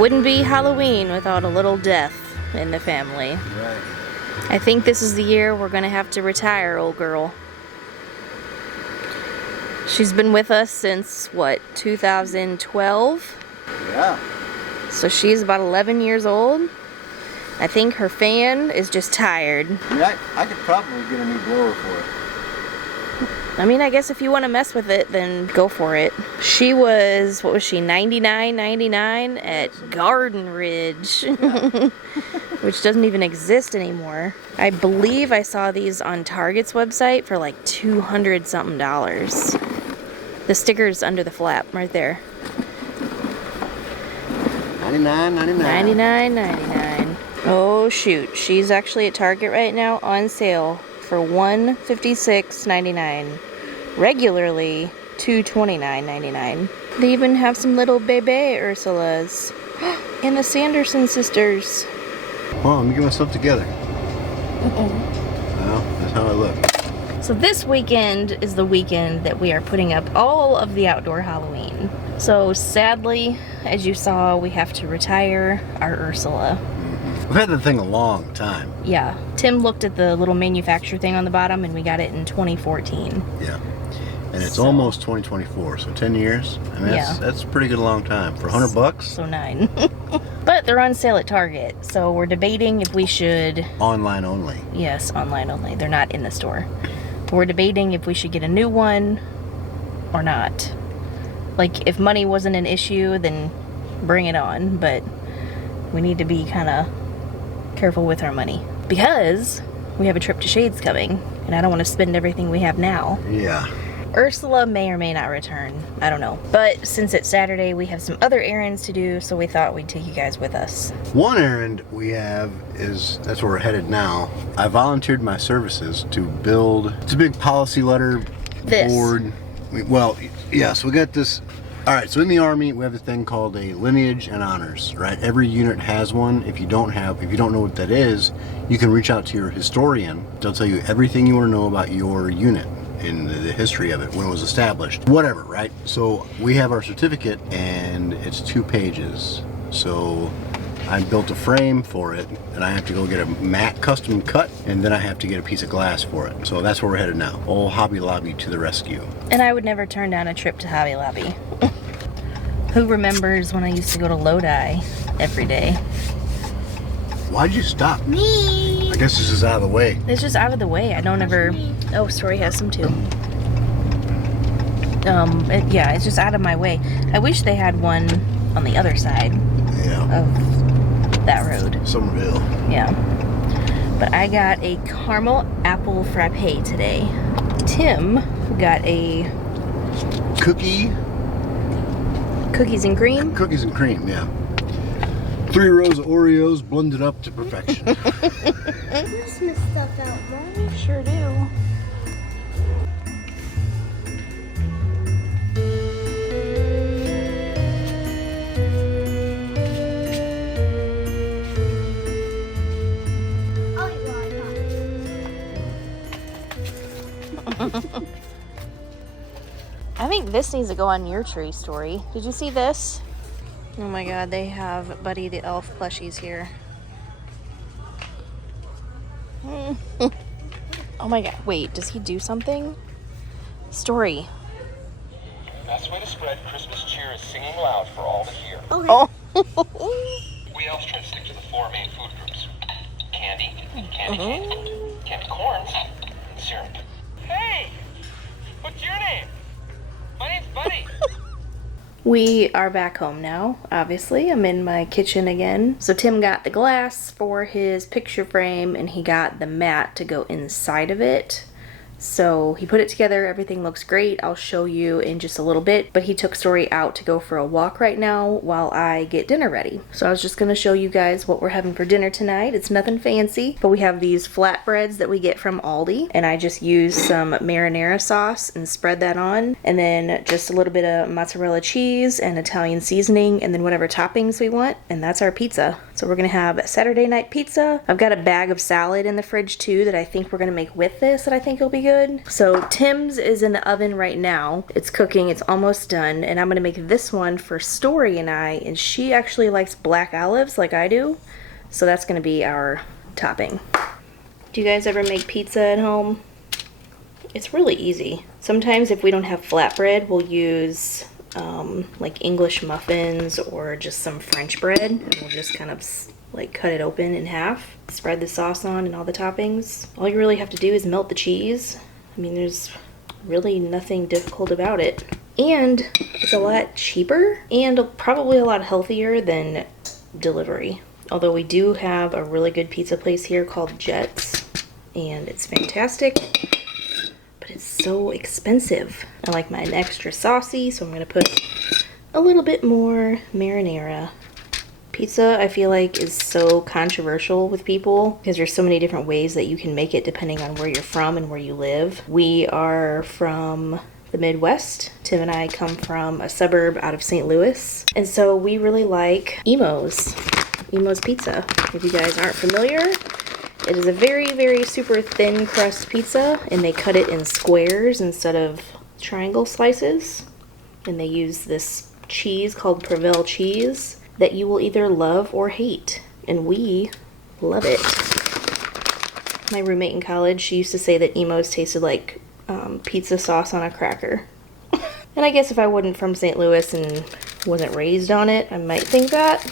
wouldn't be Halloween without a little death in the family. Right. I think this is the year we're gonna have to retire, old girl. She's been with us since, what, 2012? Yeah. So she's about 11 years old. I think her fan is just tired. Yeah, I could probably get a new blower for it. I mean, I guess if you want to mess with it, then go for it. She was, what was she, $99.99 at Garden Ridge, which doesn't even exist anymore. I believe I saw these on Target's website for like $200 something. The sticker's under the flap right there. $99.99. $99.99. Oh shoot, she's actually at Target right now on sale for $156.99. Regularly $229.99. They even have some little baby Ursulas and the Sanderson sisters. Hold on, let me get myself together. Well, that's how I look. So this weekend is the weekend that we are putting up all of the outdoor Halloween. So sadly, as you saw, we have to retire our Ursula. We've had that thing a long time. Yeah, Tim looked at the little manufacturer thing on the bottom and we got it in 2014. Yeah. And it's almost 2024, so 10 years. I mean, that's a pretty good long time. For $100? So 9. But they're on sale at Target, so we're debating if we should... Online only. Yes, online only. They're not in the store. We're debating if we should get a new one or not. Like, if money wasn't an issue, then bring it on. But we need to be kind of careful with our money. Because we have a trip to Shades coming, and I don't want to spend everything we have now. Yeah. Ursula may or may not return. I don't know. But since it's Saturday, we have some other errands to do, so we thought we'd take you guys with us. One errand we have is, that's where we're headed now. I volunteered my services to build, it's a big policy letter board. Well, yeah, so we got this. All right, so in the Army, we have a thing called a lineage and honors, right? Every unit has one. If you don't know what that is, you can reach out to your historian. They'll tell you everything you want to know about your unit in the history of it, when it was established, whatever, right? So we have our certificate and it's 2 pages. So I built a frame for it and I have to go get a mat custom cut and then I have to get a piece of glass for it. So that's where we're headed now. Old Hobby Lobby to the rescue. And I would never turn down a trip to Hobby Lobby. Who remembers when I used to go to Lodi every day? Why'd you stop? Me. I guess this is out of the way. It's just out of the way. I don't ever... Oh, Story has some too. Yeah, it's just out of my way. I wish they had one on the other side of that road. Somerville. Yeah. But I got a caramel apple frappe today. Tim got a... Cookies and cream? Cookies and cream, yeah. 3 rows of Oreos blended up to perfection. Christmas stuff out, Mom. Sure do. I think this needs to go on your tree, Story. Did you see this? Oh my god, they have Buddy the Elf plushies here. Oh my god, wait, does he do something? Story. Best way to spread Christmas cheer is singing loud for all to hear. Okay. Oh. We elves try to stick to the 4 main food groups. Candy, candy corns, and syrup. Hey! What's your name? My name's Buddy. We are back home now, obviously. I'm in my kitchen again. So Tim got the glass for his picture frame and he got the mat to go inside of it. So he put it together, everything looks great. I'll show you in just a little bit, but he took Story out to go for a walk right now while I get dinner ready. So I was just gonna show you guys what we're having for dinner tonight. It's nothing fancy, but we have these flatbreads that we get from Aldi, and I just use some marinara sauce and spread that on, and then just a little bit of mozzarella cheese and Italian seasoning, and then whatever toppings we want, and that's our pizza. So we're gonna have Saturday night pizza. I've got a bag of salad in the fridge too that I think we're gonna make with this that I think will be good. good. So Tim's is in the oven right now. It's cooking, it's almost done, and I'm gonna make this one for Story and I, and she actually likes black olives like I do, so that's gonna be our topping. Do you guys ever make pizza at home? It's really easy. Sometimes if we don't have flatbread, we'll use like English muffins or just some French bread, and we'll just kind of like cut it open in half, spread the sauce on and all the toppings. All you really have to do is melt the cheese. I mean, there's really nothing difficult about it. And it's a lot cheaper and probably a lot healthier than delivery. Although we do have a really good pizza place here called Jets, and it's fantastic. It's so expensive. I like mine extra saucy, so I'm gonna put a little bit more marinara. Pizza, I feel like, is so controversial with people because there's so many different ways that you can make it depending on where you're from and where you live. We are from the Midwest. Tim and I come from a suburb out of St. Louis, and so we really like Emo's Pizza. If you guys aren't familiar, it is a very, very super thin crust pizza, and they cut it in squares instead of triangle slices. And they use this cheese called Provel cheese that you will either love or hate. And we love it. My roommate in college, she used to say that Emo's tasted like pizza sauce on a cracker. And I guess if I wasn't from St. Louis and wasn't raised on it, I might think that.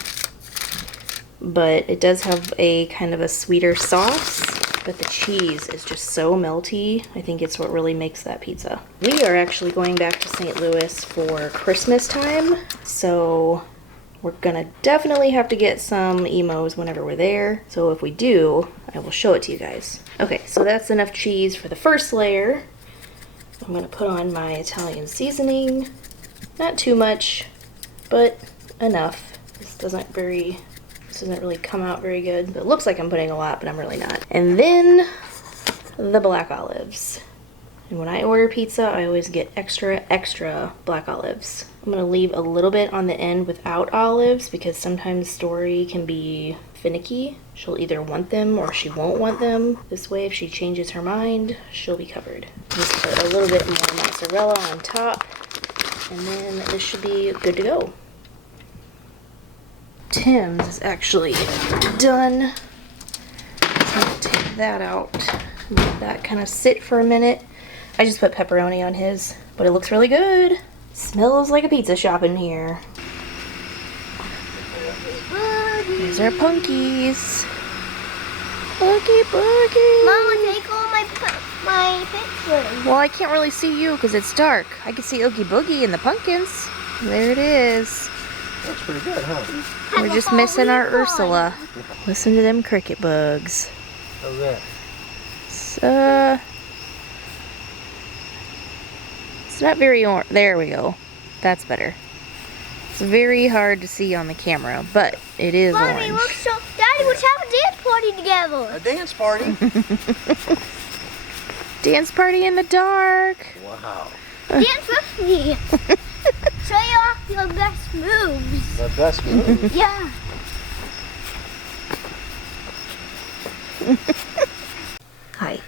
But it does have a kind of a sweeter sauce, but the cheese is just so melty. I think it's what really makes that pizza. We are actually going back to St. Louis for Christmas time, so we're gonna definitely have to get some Emo's whenever we're there. So if we do, I will show it to you guys. Okay, so that's enough cheese for the first layer. I'm gonna put on my Italian seasoning. Not too much, but enough. This doesn't really come out very good. It looks like I'm putting a lot, but I'm really not. And then the black olives. And when I order pizza, I always get extra black olives. I'm gonna leave a little bit on the end without olives because sometimes Story can be finicky. She'll either want them or she won't want them. This way, if she changes her mind, she'll be covered. Just put a little bit more mozzarella on top, and then this should be good to go. Tim's is actually done. So I'll take that out. Let that kind of sit for a minute. I just put pepperoni on his, but it looks really good. Smells like a pizza shop in here. These are punkies. Boogie. Mama, take all my pictures. Well, I can't really see you because it's dark. I can see Oogie Boogie and the pumpkins. There it is. That's pretty good, huh? We're just missing our Ursula. Listen to them cricket bugs. How's that? It's not very there we go. That's better. It's very hard to see on the camera, but it is Mommy, orange. look, so Daddy, let's have a dance party together. A dance party? Dance party in the dark. Wow. Dance with me. Show you off your best moves. The best move. Yeah. Hi.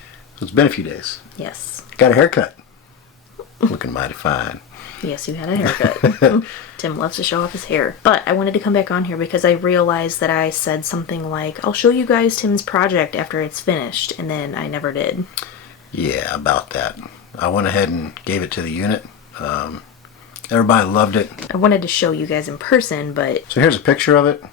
It's been a few days. Yes. Got a haircut. Looking mighty fine. Yes, you had a haircut. Tim loves to show off his hair. But I wanted to come back on here because I realized that I said something like, I'll show you guys Tim's project after it's finished, and then I never did. Yeah, about that. I went ahead and gave it to the unit. Everybody loved it. I wanted to show you guys in person, but So here's a picture of it.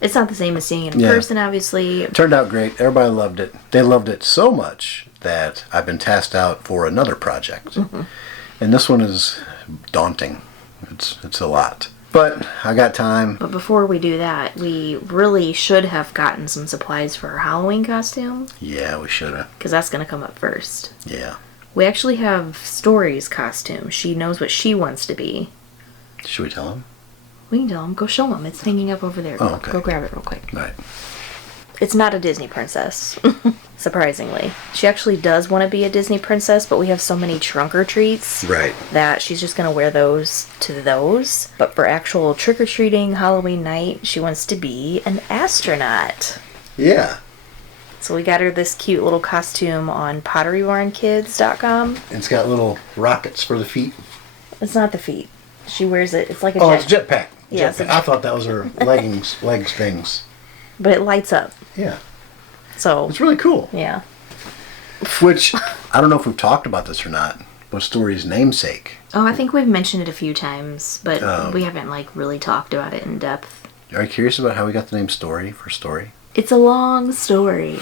it's not the same as seeing it in Yeah. person, obviously. It turned out great. Everybody loved it. They loved it so much that I've been tasked out for another project. Mm-hmm. And this one is daunting. It's a lot. But I got time. But before we do that, we really should have gotten some supplies for our Halloween costume, Yeah, we should have. because that's going to come up first. Yeah. We actually have Story's costume. She knows what she wants to be. Should we tell them? We can tell him. Go show him. It's hanging up over there. Oh, okay. Go grab it real quick. Right. It's not a Disney princess, surprisingly. She actually does want to be a Disney princess, but we have so many trunk or treats Right. that she's just going to wear those to those. But for actual trick-or-treating Halloween night, she wants to be an astronaut. Yeah. So we got her this cute little costume on potterybarnkids.com. It's got little rockets for the feet. It's not the feet. She wears it. It's like a it's jetpack. Yeah, Jetpack. I thought that was her legs things. But it lights up. Yeah. So it's really cool. Yeah. Which, I don't know if we've talked about this or not, but Story's namesake. Oh, I think we've mentioned it a few times, but we haven't like really talked about it in depth. Are you curious about how we got the name Story for Story? It's a long story.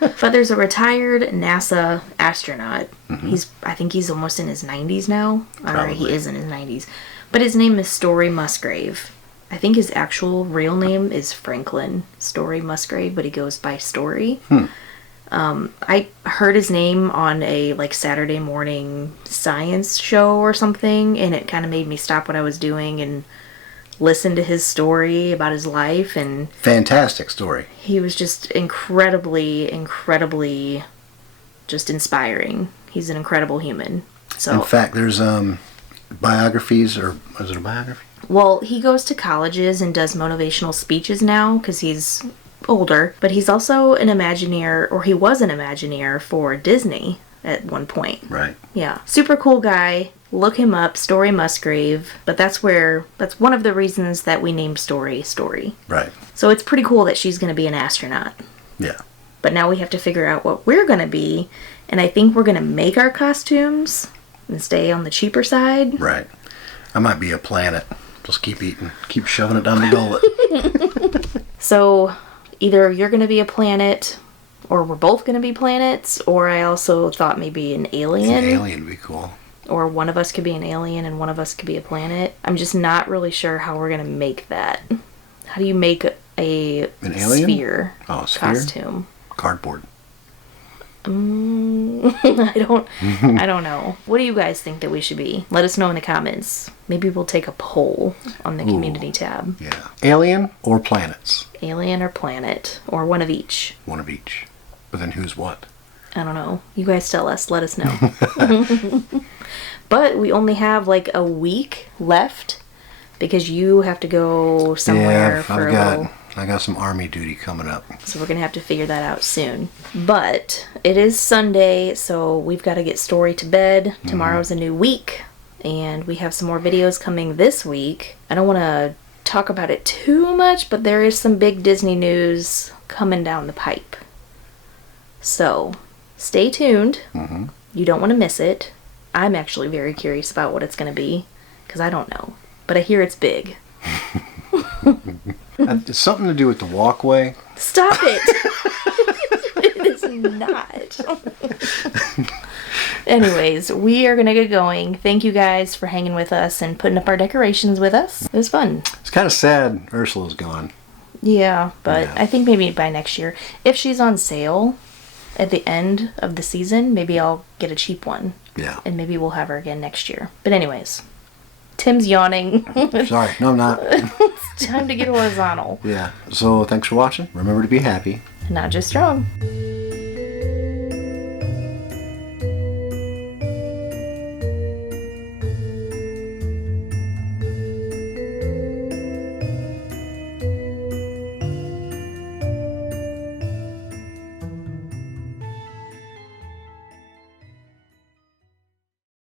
But there's a retired NASA astronaut. Mm-hmm. I think he's almost in his 90s now. Probably. Or he is in his 90s. But his name is Story Musgrave. I think his actual real name is Franklin Story Musgrave, but he goes by Story. I heard his name on a like Saturday morning science show or something, and it kind of made me stop what I was doing and listen to his story about his life. And fantastic story. He was just incredibly just inspiring. He's an incredible human. So in fact, there's biographies, or is it a biography? Well, he goes to colleges and does motivational speeches now because he's older, but he's also an Imagineer, or he was an Imagineer for Disney at one point. Right. Yeah. Super cool guy. Look him up, Story Musgrave. But that's one of the reasons that we named Story Story. Right. So it's pretty cool that she's going to be an astronaut. Yeah. But now we have to figure out what we're going to be, and I think we're going to make our costumes and stay on the cheaper side. Right. I might be a planet. Just keep eating, keep shoving it down the gullet. So either you're going to be a planet, or we're both going to be planets, or I also thought maybe an alien. An alien would be cool. Or one of us could be an alien and one of us could be a planet. I'm just not really sure how we're going to make that. How do you make an alien? Sphere costume? Cardboard. I don't know. What do you guys think that we should be? Let us know in the comments. Maybe we'll take a poll on the community tab. Yeah. Alien or planets? Alien or planet. Or one of each. One of each. But then who's what? I don't know. You guys tell us. Let us know. But we only have like a week left because you have to go somewhere for a little. I got some army duty coming up. So we're going to have to figure that out soon. But it is Sunday, so we've got to get Story to bed. Tomorrow's a new week, and we have some more videos coming this week. I don't want to talk about it too much, but there is some big Disney news coming down the pipe. So stay tuned. You don't want to miss it. I'm actually very curious about what it's going to be, because I don't know. But I hear it's big. It's something to do with the walkway. Stop it! It is not. Anyways, we are going to get going. Thank you guys for hanging with us and putting up our decorations with us. It was fun. It's kind of sad Ursula's gone. Yeah, but I think maybe by next year. If she's on sale at the end of the season, maybe I'll get a cheap one. Yeah. And maybe we'll have her again next year. But anyways, Tim's yawning. Sorry, no I'm not. It's time to get horizontal. Yeah, so thanks for watching. Remember to be happy. Not just strong.